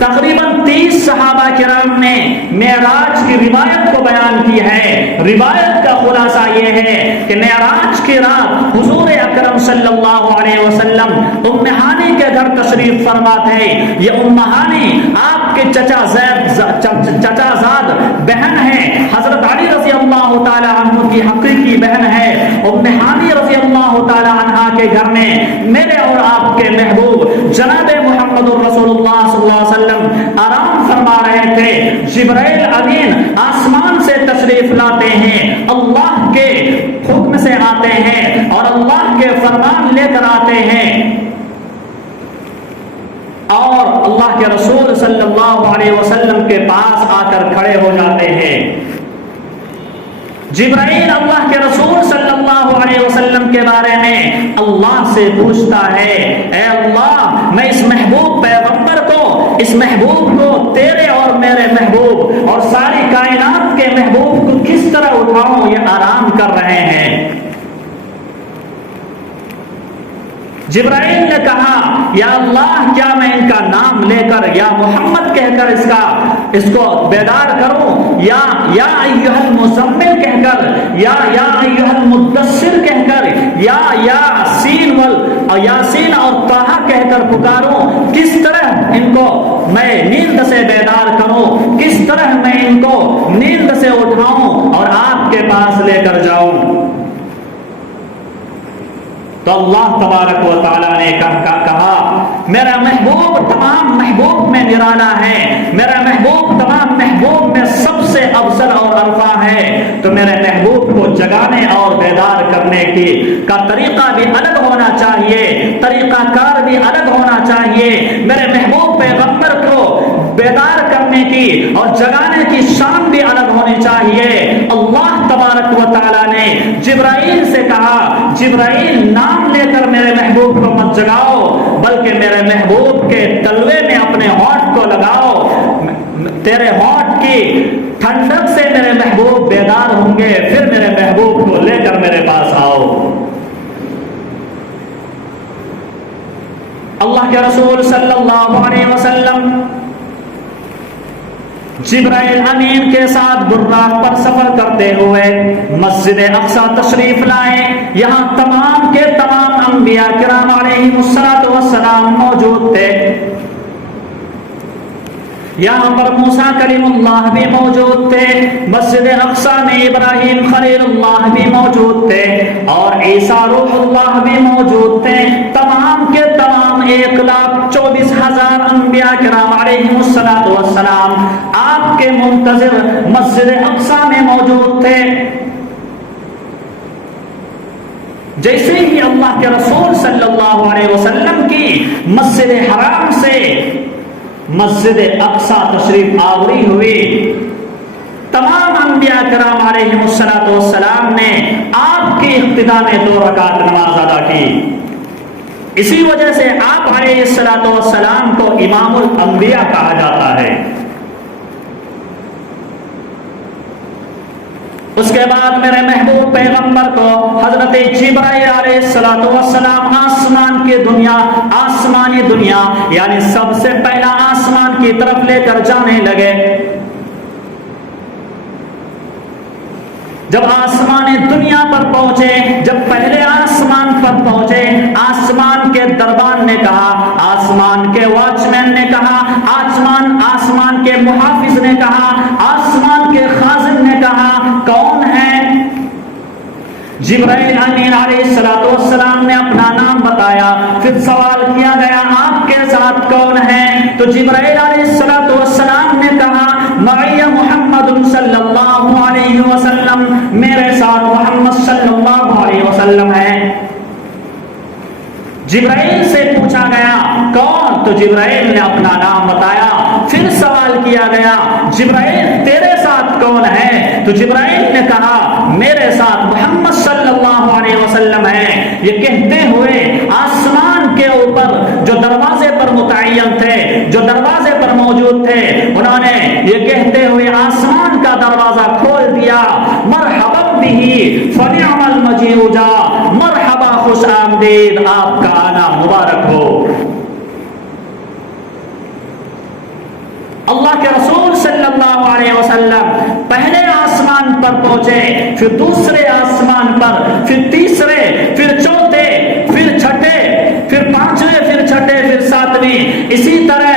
تقریباً 30 صحابہ کرام نے معراج کی روایت کو بیان کی ہے۔ روایت کا خلاصہ یہ ہے کہ معراج کی رات حضور اکرم صلی اللہ علیہ وسلم ام ہانی کے گھر تشریف فرما تھے۔ یہ ام ہانی آپ کے چچا زاد بہن ہے، حضرت علی رضی اللہ تعالی عنہ کی حقیقی بہن ہے۔ ام ہانی رضی اللہ تعالی عنہ کے گھر میں میرے اور آپ کے محبوب جناب محمد رسول اللہ صلی اللہ علیہ وسلم آرام فرما رہے تھے۔ جبرائیل امین آسمان سے تشریف لاتے ہیں، اللہ کے حکم سے آتے ہیں اور اللہ کے فرمان لے کر آتے ہیں، اور اللہ کے رسول صلی اللہ علیہ وسلم کے پاس آ کر کھڑے ہو جاتے ہیں۔ جبرائیل اللہ کے رسول صلی اللہ علیہ وسلم کے بارے میں اللہ سے پوچھتا ہے، اے اللہ، میں اس محبوب پیغمبر کو، اس محبوب کو، تیرے اور میرے محبوب اور ساری کائنات کے محبوب کو کس طرح اٹھاؤں؟ یہ آرام کر رہے ہیں۔ جبرائیل نے کہا، یا اللہ، کیا میں ان کا نام لے کر یا محمد کہہ کر اس کو بیدار کروں، یا ایھا المزمل کہہ کر، یا ایھا المدثر کہہ کر، یا یاسین اور طٰہٰ کہہ کر پکاروں؟ کس طرح ان کو میں نیند سے بیدار کروں؟ کس طرح میں ان کو نیند سے اٹھاؤں اور آپ کے پاس لے کر جاؤں؟ تو اللہ تبارک و تعالیٰ نے کہا، میرا محبوب تمام محبوب میں نرالا ہے، میرا محبوب تمام محبوب میں سب سے افضل اور ارفع ہے، تو میرے محبوب کو جگانے اور بیدار کرنے کا طریقہ بھی الگ ہونا چاہیے، طریقہ کار بھی الگ ہونا چاہیے۔ میرے محبوب پیغمبر کو بیدار کرنے کی اور جگانے کی شان بھی الگ ہونی چاہیے۔ اللہ تبارک و تعالیٰ نے جبرائیل سے کہا، جبرائیل، نام لے کر میرے محبوب کو مت جگاؤ، بلکہ میرے محبوب کے تلوے میں اپنے ہونٹ کو لگاؤ، تیرے ہونٹ کی ٹھنڈک سے میرے محبوب بیدار ہوں گے، پھر میرے محبوب کو لے کر میرے پاس آؤ۔ اللہ کے رسول صلی اللہ علیہ وسلم جبرائیل امین کے ساتھ براق پر سفر کرتے ہوئے مسجد اقصی تشریف لائے۔ یہاں تمام کے تمام انبیاء کرام علیہم الصلوۃ والسلام موجود تھے۔ یہاں پر موسیٰ کلیم اللہ بھی موجود تھے، مسجد اقصی میں ابراہیم خلیل اللہ بھی موجود تھے، اور عیسیٰ روح اللہ بھی موجود تھے۔ تمام کے تمام 1,24,000 انبیاء کرام علیہم الصلوۃ والسلام آپ کے منتظر مسجد اقصی میں موجود تھے۔ جیسے ہی اللہ کے رسول صلی اللہ علیہ وسلم کی مسجد حرام سے مسجد اقصی تشریف آوری ہوئی، تمام انبیاء کرام علیہم الصلوۃ والسلام نے آپ کی اقتداء میں 2 رکعت نماز ادا کی۔ اسی وجہ سے آپ علیہ الصلوۃ والسلام کو امام الانبیاء کہا جاتا ہے۔ اس کے بعد میرے محبوب پیغمبر کو حضرت جبرائیل علیہ الصلوۃ والسلام آسمانی دنیا یعنی سب سے پہلا آسمان کی طرف لے کر جانے لگے۔ جب آسمان دنیا پر پہنچے، جب پہلے آسمان پر پہنچے، آسمان کے دربان نے کہا، آسمان کے واچ مین نے کہا، آسمان کے محافظ نے کہا، آسمان کے خازن نے کہا، کون ہے؟ جبرائیل امین علیہ الصلوۃ والسلام نے اپنا نام بتایا۔ پھر سوال کیا گیا، آپ کے ساتھ کون ہے؟ تو جبرائیل علیہ الصلوۃ والسلام نے کہا، معی محمد صلی اللہ علیہ وسلم، میرے ساتھ محمد صلی اللہ علیہ وسلم ہے۔ جبرائیل سے پوچھا گیا کون؟ تو جبرائیل نے اپنا نام بتایا۔ پھر سوال کیا گیا، جبرائیل تیرے ساتھ کون ہے؟ تو جبرائیل نے کہا، میرے ساتھ محمد صلی اللہ علیہ وسلم ہے۔ یہ کہتے ہوئے آسمان کے اوپر جو دروازے پر متعین تھے، جو دروازے پر موجود تھے، انہوں نے یہ کہتے ہوئے آسمان کا دروازہ کھول دیا، مرحبا بہ فنعم المجیء جاء، مرحبا خوش آمدید مجید آپ کا آنا مبارک ہو۔ اللہ کے رسول صلی اللہ علیہ وسلم پہلے آسمان پر پہنچے، پھر دوسرے آسمان پر، پھر تیسرے، پھر چوتھے، پھر چھٹے، پھر پانچویں، پھر چھٹے، پھر ساتویں، اسی طرح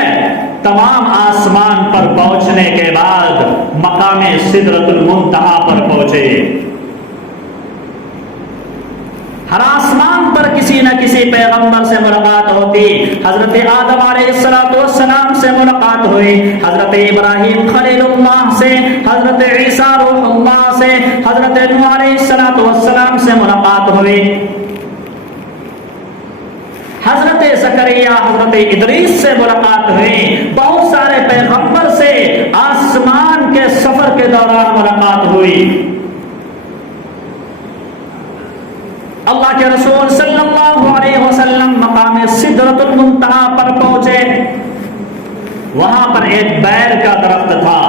تمام آسمان پر پہنچنے کے بعد مقام سدرۃ المنتہا پر پہنچے۔ ہر آسمان پر کسی نہ کسی پیغمبر سے ملاقات ہوتی۔ حضرت آدم علیہ السلام سے ملاقات ہوئی، حضرت ابراہیم خلیل اللہ سے، حضرت عیسیٰ روح اللہ سے، حضرت نوح علیہ السلام سے ملاقات ہوئی، حضرت زکریا، حضرت ادریس سے ملاقات ہوئی، بہت سارے پیغمبر سے آسمان کے سفر کے دوران ملاقات ہوئی۔ اللہ کے رسول صلی اللہ علیہ وسلم مقام سدرۃ المنتہا پر پہنچے، وہاں پر ایک بیر کا درخت تھا،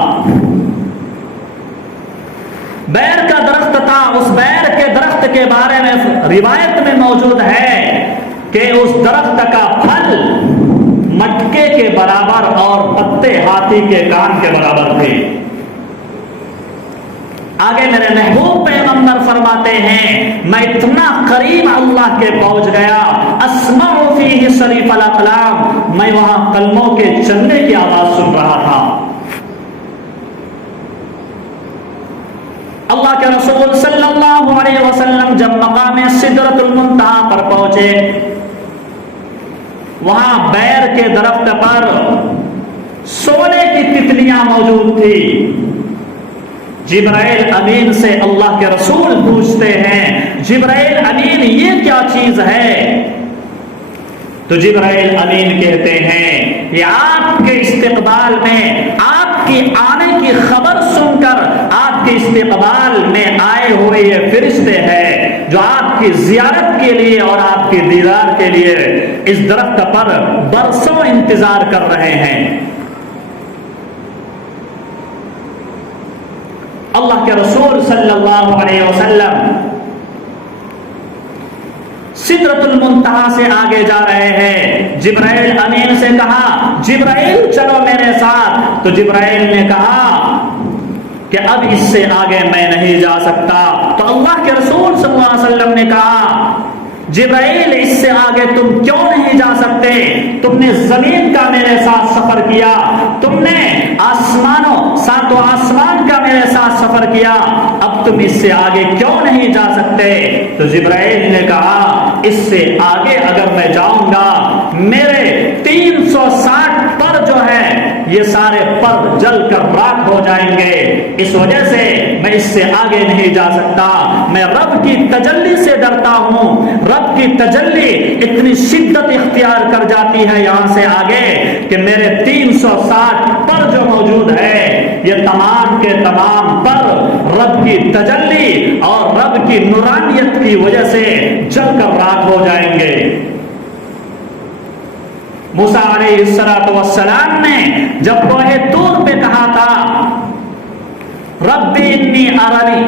بیر کا درخت تھا۔ اس بیر کے درخت کے بارے میں روایت میں موجود ہے کہ اس درخت کا پھل مٹکے کے برابر اور پتے ہاتھی کے کان کے برابر تھے۔ آگے میرے محبوب پیغمبر فرماتے ہیں میں اتنا قریب اللہ کے پہنچ گیا، اسمع فیہ صریف الاقلام، میں وہاں قلموں کے چلنے کی آواز سن رہا تھا۔ اللہ کے رسول صلی اللہ علیہ وسلم جب مقام سدرۃ المنتہا پر پہنچے، وہاں بیر کے درخت پر سونے کی تتلیاں موجود تھی۔ جبرائیل امین سے اللہ کے رسول پوچھتے ہیں جبرائیل امین یہ کیا چیز ہے؟ تو جبرائیل امین کہتے ہیں یہ آپ کے استقبال میں، آپ کی آنے کی خبر سن کر آپ کے استقبال میں آئے ہوئے یہ فرشتے ہیں جو آپ کی زیارت کے لیے اور آپ کے دیدار کے لیے اس درخت پر برسوں انتظار کر رہے ہیں۔ اللہ کے رسول صلی اللہ علیہ وسلم سدرۃ المنتہا سے آگے جا رہے ہیں۔ جبرائیل امین سے کہا جبرائیل چلو میرے ساتھ، تو جبرائیل نے کہا کہ اب اس سے آگے میں نہیں جا سکتا۔ تو اللہ کے رسول صلی اللہ علیہ وسلم نے کہا جبرائیل اس سے آگے تم کیوں نہیں جا سکتے؟ تم نے زمین کا میرے ساتھ سفر کیا، تم نے ساتوں آسمان کا میرے ساتھ سفر کیا، اب تم اس سے آگے کیوں نہیں جا سکتے؟ تو جبرائیل نے کہا اس سے آگے اگر میں جاؤں گا میرے 360 پر جو ہے یہ سارے پر جل کر راکھ ہو جائیں گے، اس وجہ سے میں اس سے آگے نہیں جا سکتا۔ میں رب کی تجلی سے ڈرتا ہوں، رب کی تجلی اتنی شدت اختیار کر جاتی ہے یہاں سے آگے کہ میرے 360 پر جو موجود ہے یہ تمام کے تمام پر رب کی تجلی اور رب کی نورانیت کی وجہ سے جل کر راکھ ہو جائیں گے۔ موسیٰ علیہ السلام نے جب کوہ طور پہ کہا تھا رب انی ارانی،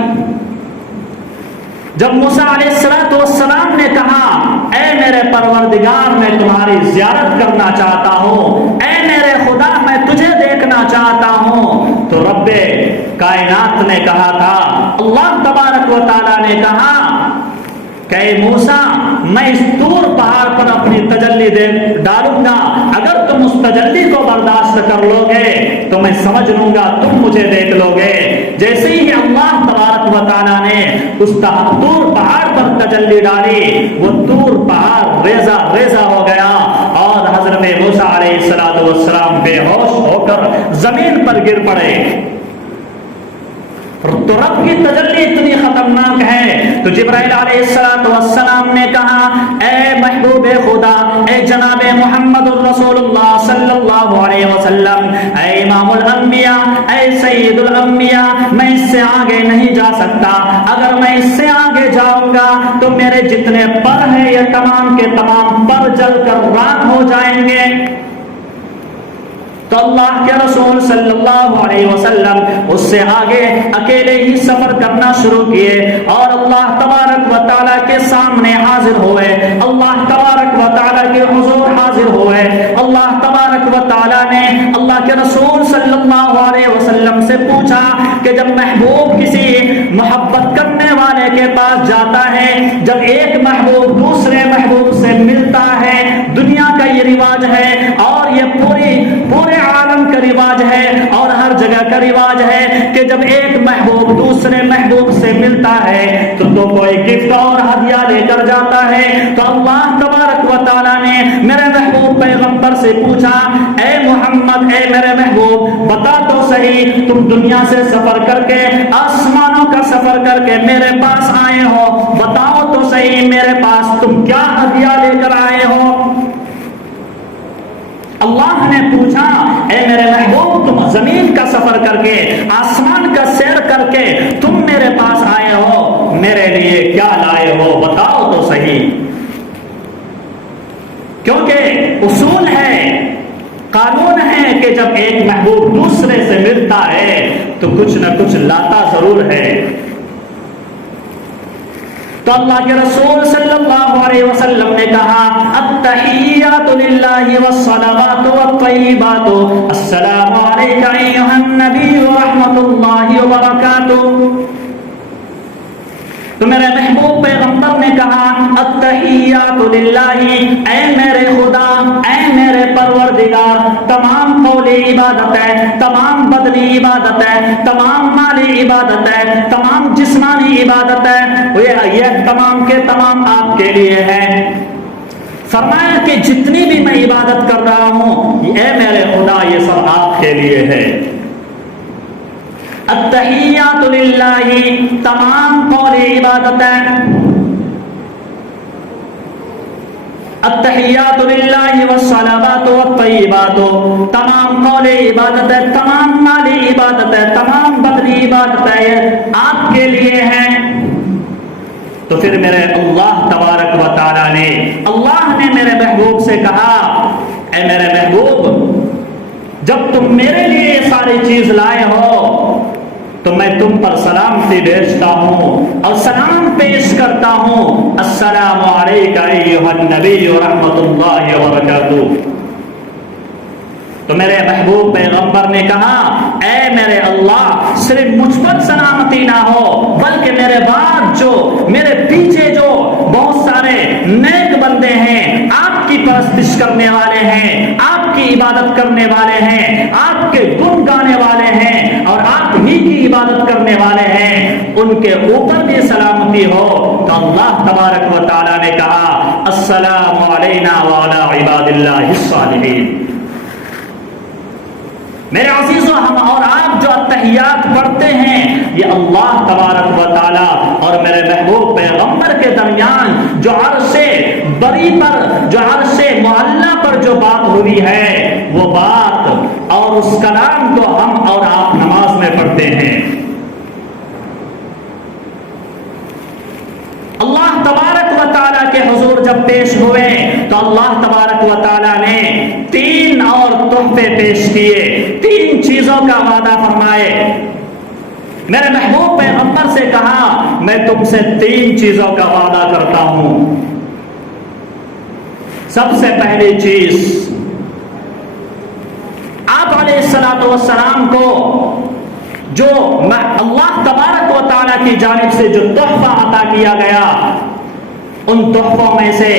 جب موسیٰ علیہ السلام نے کہا اے میرے پروردگار میں تمہاری زیارت کرنا چاہتا ہوں، اے میرے خدا میں تجھے دیکھنا چاہتا ہوں، تو رب کائنات نے کہا تھا، اللہ تبارک و تعالیٰ نے کہا کہ اے موسیٰ میں اس طور پہاڑ پر اپنی تجلی ڈالوں گا، اگر تم اس تجلی کو برداشت کر لو گے تو میں سمجھ لوں گا تم مجھے دیکھ لو گے۔ جیسے ہی اللہ تبارک و تعالیٰ نے اس طور پہاڑ پر تجلی ڈالی وہ طور پہاڑ ریزہ ریزہ ہو گیا اور حضرت موسیٰ علیہ السلام بے ہوش ہو کر زمین پر گر پڑے۔ تو رب کی تجلی اتنی خطرناک ہے تو جبرائیل علیہ السلام نے کہا اے محبوب خدا، اے جناب محمد الرسول اللہ صلی اللہ علیہ وسلم، اے امام الانبیاء، اے سید الانبیاء، میں اس سے آگے نہیں جا سکتا، اگر میں اس سے آگے جاؤں گا تو میرے جتنے پر ہیں یہ تمام کے تمام پر جل کر راکھ ہو جائیں گے۔ تو اللہ کے رسول صلی اللہ علیہ وسلم اس سے آگے اکیلے ہی سفر کرنا شروع کیے اور اللہ تبارک و تعالیٰ کے سامنے حاضر ہوئے، اللہ تبارک و تعالیٰ کے حضور حاضر ہوئے۔ اللہ تبارک و تعالیٰ نے اللہ کے رسول صلی اللہ علیہ وسلم سے پوچھا کہ جب محبوب کسی محبت کرنے والے کے پاس جاتا ہے، جب ایک محبوب دوسرے محبوب سے ملتا ہے، دنیا کا یہ رواج ہے اور یہ پورے عالم کا رواج ہے اور ہر جگہ کا رواج ہے کہ جب ایک محبوب دوسرے محبوب سے ملتا ہے تو کوئی گفٹ اور ہدیہ لے کر جاتا ہے۔ تو اللہ تبارک و تعالیٰ نے میرے محبوب پیغمبر سے پوچھا، اے محمد، اے میرے محبوب، بتا تو صحیح، تم دنیا سے سفر کر کے، آسمانوں کا سفر کر کے میرے پاس آئے ہو، بتاؤ تو صحیح میرے پاس تم کیا ہدیہ لے کر آئے ہو؟ اللہ نے پوچھا، اے میرے محبوب، تم زمین کا سفر کر کے، آسمان کا سیر کر کے تم میرے پاس آئے ہو، میرے لیے کیا لائے ہو؟ بتاؤ تو صحیح۔ کیونکہ اصول ہے، قانون ہے کہ جب ایک محبوب دوسرے سے ملتا ہے تو کچھ نہ کچھ لاتا ضرور ہے۔ تو اللہ کے رسول صلی اللہ علیہ وسلم نے کہا، التحیات للہ والصلوات والطیبات، السلام علیک ایھا النبی ورحمۃ اللہ وبرکاتہ۔ تو میرے محبوب پیغمبر نے کہا، التحیات للہ، اے میرے خدا، اے میرے پروردگار، تمام قولی عبادت ہے، تمام بدنی عبادت ہے، تمام مالی عبادت ہے، تمام جسمانی عبادت ہے، یہ تمام کے تمام آپ کے لیے ہے۔ فرمایا کہ جتنی بھی میں عبادت کر رہا ہوں، اے میرے خدا، یہ سب آپ کے لیے ہے۔ التحیات للہ، تمام قول عبادت ہے، التحیات للہ والصلوات والطیبات، تمام قول عبادت ہے، تمام مالی عبادت ہے، تمام بدنی عبادت ہے، یہ آپ کے لیے ہے۔ تو پھر میرے اللہ تبارک و تعالیٰ نے، اللہ نے میرے محبوب سے کہا، اے میرے محبوب، جب تم میرے لیے یہ ساری چیز لائے ہو تو میں تم پر سلامتی بھیجتا ہوں اور سلام پیش کرتا ہوں، السلام علیک ایھا النبی ورحمۃ اللہ وبرکاتہ۔ تو میرے محبوب پیغمبر نے کہا، اے میرے اللہ، صرف مجھ پر سلامتی نہ ہو بلکہ میرے بعد جو، میرے پیچھے جو بہت سارے نیک بندے ہیں، آپ کی پرستش کرنے والے ہیں، آپ کی عبادت کرنے والے ہیں، آپ کے گن گانے والے ہیں اور آپ ہی کی عبادت کرنے والے ہیں، ان کے اوپر بھی سلامتی ہو۔ تو اللہ تبارک و تعالیٰ نے کہا، السلام علینا وعلی عباد اللہ الصالحین۔ میرے عزیزو، ہم اور آپ جو التحیات پڑھتے ہیں، یہ اللہ تبارک و تعالیٰ اور میرے محبوب پیغمبر کے درمیان جو عرش بری پر، جو عرش معلیٰ پر جو بات ہوئی ہے، وہ بات اور اس کلام کو ہم اور آپ نماز میں پڑھتے ہیں۔ اللہ تبارک و تعالیٰ کے حضور جب پیش ہوئے تو اللہ تبارک و تعالیٰ نے 3 اور تحفے پیش کیے، 3 چیزوں کا وعدہ فرمائے۔ میرے محبوب پیغمبر سے کہا، میں تم سے 3 چیزوں کا وعدہ کرتا ہوں۔ سب سے پہلی چیز، آپ علیہ السلام کو جو اللہ تبارک و تعالیٰ کی جانب سے جو تحفہ عطا کیا گیا، ان تحفوں میں سے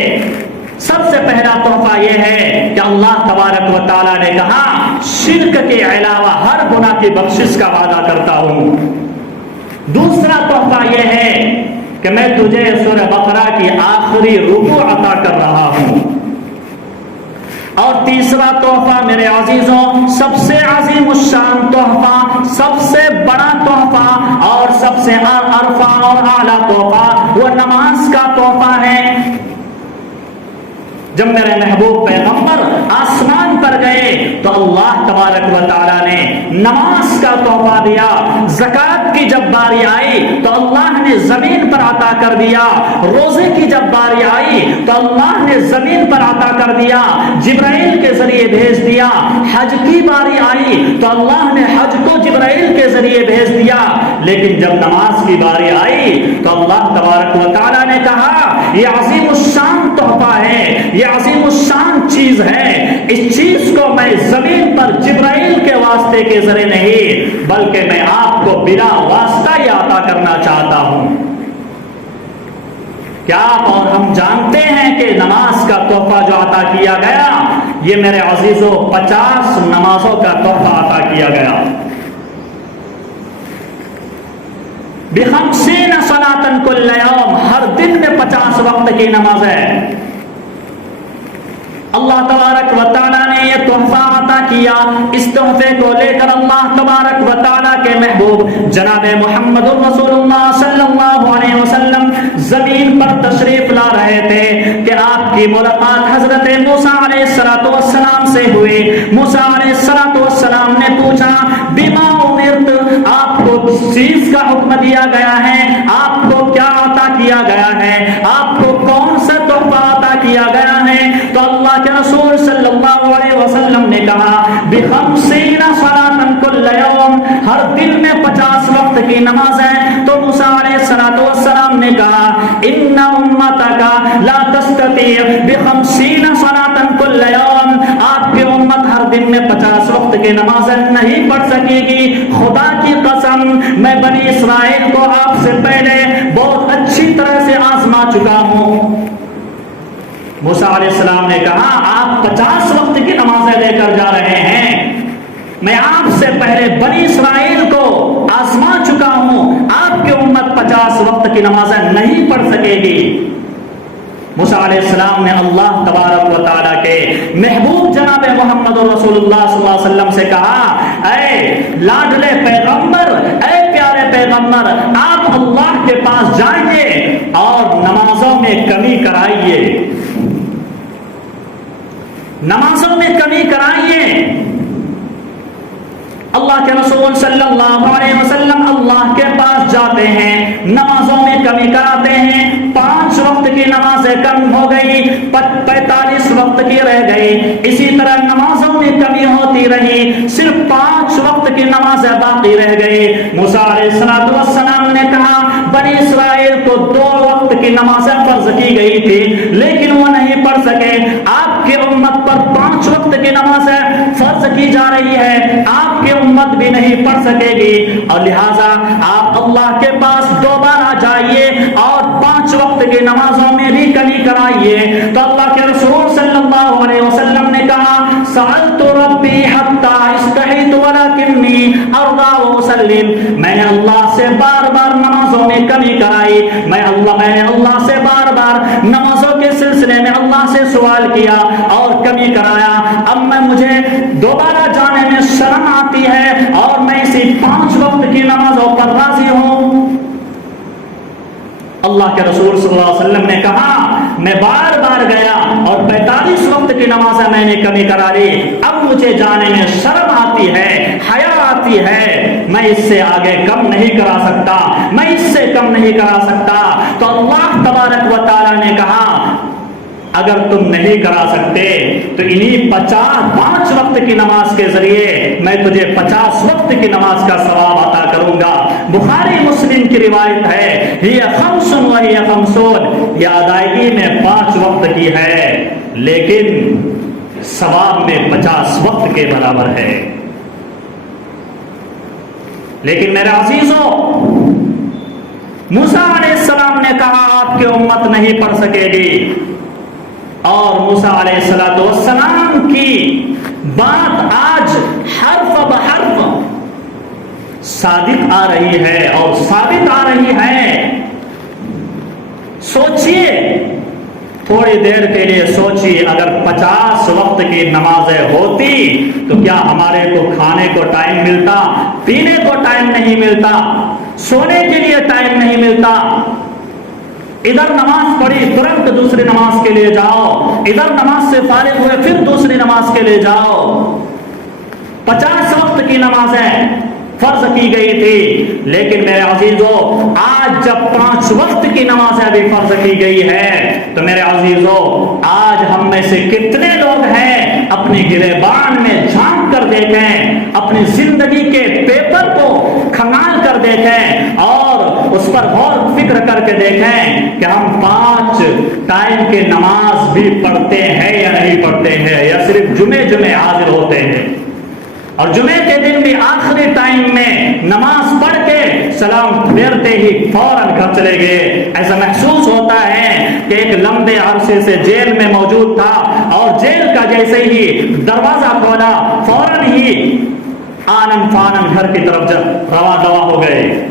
سب سے پہلا تحفہ یہ ہے کہ اللہ تبارک و تعالیٰ نے کہا، شرک کے علاوہ ہر گناہ کی بخشش کا وعدہ کرتا ہوں۔ دوسرا تحفہ یہ ہے کہ میں تجھے سورہ بقرہ کی آخری رکوع عطا کر رہا ہوں۔ اور تیسرا تحفہ میرے عزیزوں، سب سے عظیم الشان تحفہ، سب سے بڑا تحفہ اور سب سے عرفہ اور اعلیٰ تحفہ وہ نماز کا تحفہ ہے۔ جب میرے محبوب پیغمبر آسمان پر گئے تو اللہ تبارک و تعالیٰ نے نماز کا تحفہ دیا. زکوٰۃ کی جب باری آئی تو اللہ نے زمین پر عطا کر دیا. روزے کی جب باری آئی تو اللہ نے زمین پر عطا کر دیا, جبرائیل کے ذریعے بھیج دیا. حج کی باری آئی تو اللہ نے حج کو جبرائیل کے ذریعے بھیج دیا. لیکن جب نماز کی باری آئی تو اللہ تبارک و تعالیٰ نے کہا یہ عظیم الشان تحفہ ہے, یہ عظیم الشان چیز ہے, اس چیز کو میں زمین پر جبرائیل کے واسطے کے ذریعے نہیں بلکہ میں آپ کو بلا واسطہ یہ عطا کرنا چاہتا ہوں. کیا آپ اور ہم جانتے ہیں کہ نماز کا تحفہ جو عطا کیا گیا یہ میرے عزیزوں 50 نمازوں کا تحفہ عطا کیا گیا. ب50 صلاۃ کل یوم, ہر دن میں 50 وقت کی نماز ہے. اللہ تبارک و تعالیٰ نے یہ تحفہ عطا کیا. اس تحفے کو لے کر اللہ تبارک و تعالیٰ کے محبوب جناب محمد رسول اللہ صلی اللہ علیہ وسلم زمین پر تشریف لا رہے تھے کہ آپ کی ملاقات حضرت موسیٰ علیہ السلام سے ہوئی. موسیٰ علیہ السلام نے پوچھا بما امرت, آپ کو کس چیز کا حکم دیا گیا ہے, آپ کو کیا عطا کیا گیا ہے, آپ کو کون سا تحفہ عطا کیا گیا ہے. تو اللہ کے رسول صلی اللہ علیہ وسلم نے کہا ب50 صلاۃ کل یوم, ہر دن میں 50 وقت کی نماز ہے. تو موسیٰ علیہ السلام نے کہا ان امتک لا تستطيع ب50 صلاۃ کل یوم, آپ کی امت ہر دن میں 50 وقت کی نماز نہیں پڑھ سکے گی. خدا کی قسم میں بنی اسرائیل کو آپ سے پہلے بہت اچھی طرح سے آزما چکا ہوں. موسیٰ علیہ السلام نے کہا آپ 50 وقت کی نمازیں لے کر جا رہے ہیں, میں آپ سے پہلے بنی اسرائیل کو آزما چکا ہوں, آپ کی امت 50 وقت کی نمازیں نہیں پڑھ سکے گی. موسیٰ علیہ السلام نے اللہ تبارک و تعالیٰ کے محبوب جناب محمد رسول اللہ صلی اللہ علیہ وسلم سے کہا اے لاڈلے پیغمبر, اے پیارے پیغمبر, آپ اللہ کے پاس جائیے اور نمازوں میں کمی کرائیے, نمازوں میں کمی کرائیے. اللہ کے رسول صلی اللہ علیہ وسلم اللہ کے پاس جاتے ہیں, نمازوں میں کمی کراتے ہیں. 5 وقت کی نمازیں کم ہو گئی, 45 وقت کی رہ گئی. اسی طرح نمازوں میں کمی ہوتی رہی, صرف 5 وقت کی نمازیں باقی رہ گئی. موسیٰ علیہ السلام نے کہا بنی اسرائیل کو 2 وقت کی نمازیں فرض کی گئی تھی لیکن وہ نہیں پڑھ سکے. آپ کی امت پر 5 وقت کی نمازیں فرض کی جا رہی ہے, آپ کی امت بھی نہیں پڑھ سکے گی, اور لہٰذا آپ اللہ کے پاس دوبارہ جائیے اور 5 وقت کی نمازوں میں بھی کمی کرائیے. تو اللہ کے رسول صلی اللہ علیہ وسلم نے کہا سألت ربی حتی استحیت ولکنی ارضی واسلم, میں نے اللہ سے بار بار نمازوں میں کمی کرائی, میں نے اللہ سے بار بار نمازوں کے سلسلے میں اللہ سے سوال کیا اور کمی کرایا. اب مجھے دوبارہ جانے میں شرم آتی ہے اور میں اسی 5 وقت کی نمازوں پر راضی ہوں. اللہ کے رسول صلی اللہ علیہ وسلم نے کہا میں بار بار گیا اور 45 وقت کی نمازیں میں نے کمی کرا لی, اب مجھے جانے میں شرم آتی ہے, حیا آتی ہے, میں اس سے آگے کم نہیں کرا سکتا, میں اس سے کم نہیں کرا سکتا. تو اللہ تبارک و تعالیٰ نے کہا اگر تم نہیں کرا سکتے تو انہی 5 وقت کی نماز کے ذریعے میں تجھے 50 وقت کی نماز کا ثواب عطا کروں گا. بخاری مسلم کی روایت ہے یہ 5 وہی 50, یہ ادائیگی میں 5 وقت کی ہے لیکن ثواب میں 50 وقت کے برابر ہے. لیکن میرے عزیزوں, موسیٰ علیہ السلام نے کہا آپ کی امت نہیں پڑھ سکے گی, اور موسیٰ علیہ السلام کی بات آج حرف بحرف صادق آ رہی ہے اور ثابت آ رہی ہے. سوچئے, تھوڑی دیر کے لیے سوچئے, اگر 50 وقت کی نمازیں ہوتی تو کیا ہمارے کو کھانے کو ٹائم ملتا, پینے کو ٹائم نہیں ملتا, سونے کے لیے ٹائم نہیں ملتا. ادھر نماز پڑھی ترنت دوسری نماز کے لیے جاؤ، ادھر نماز سے فارغ ہوئے پھر دوسری نماز کے لیے جاؤ۔ 50 وقت کی نمازیں فرض کی گئی تھی، لیکن میرے عزیزو آج جب 5 وقت کی نمازیں بھی فرض کی گئی ہے تو میرے عزیزو آج ہم میں سے کتنے لوگ ہیں اپنی گریبان میں جھانک کر دیکھیں، اپنی زندگی کے پیپر کو کھنگال کر دیکھیں اور اس پر غور فکر کر کے دیکھیں کہ ہم 5 ٹائم کی نماز بھی پڑھتے ہیں یا نہیں پڑھتے ہیں، یا صرف جمعے حاضر ہوتے ہیں، اور جمعے کے دن بھی آخری ٹائم میں نماز پڑھ کے سلام پھیرتے ہی فوراً گھر چلے گئے۔ ایسا محسوس ہوتا ہے کہ ایک لمبے عرصے سے جیل میں موجود تھا اور جیل کا جیسے ہی دروازہ کھولا فوراً ہی آنن فانن گھر کی طرف رواں دوا ہو گئے۔